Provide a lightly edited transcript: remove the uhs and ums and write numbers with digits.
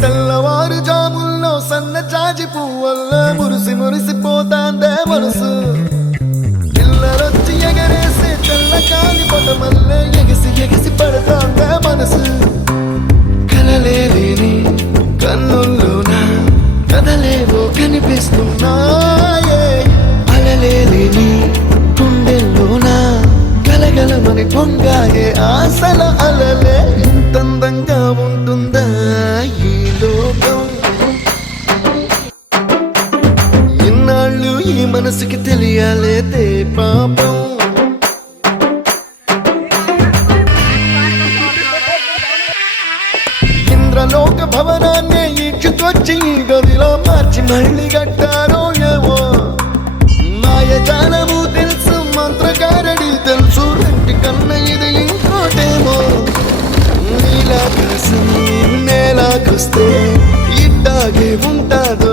తెల్లవారు జాముల్లో సన్న జాజి పువ్వల్ల మురిసి మురిసిపోతాందే మనసు పిల్లలొచ్చి ఎగరేసే తెల్ల కాలి పొటమల్లే ఎగిసి ఎగిసి పడతాందే మనసు కలలేని కన్నుల్లోన కదలేవో కనిపిస్తున్నాయే అలలేని గుండెల్లోన గలగలమని పొంగాయే ఆశల అలలే ఇంతందంగా ఉంటుందా ఈ లోకం ఇన్నాళ్ళు ఈ మనసుకి తెలియాలేదే పాపం ఇంద్రలోక భవనాన్ని ఈడ్చుకొచ్చి ఈ గదిలో మార్చి మళ్ళీ కట్టారో ఏమో మాయజాలము తెలుసు మంత్రకారడి తెలుసు రెంటి కన్న ఇది ఇంకోటేమో నీలాకాశం నేలాకొస్తే ఇట్టాగే ఉంటాదో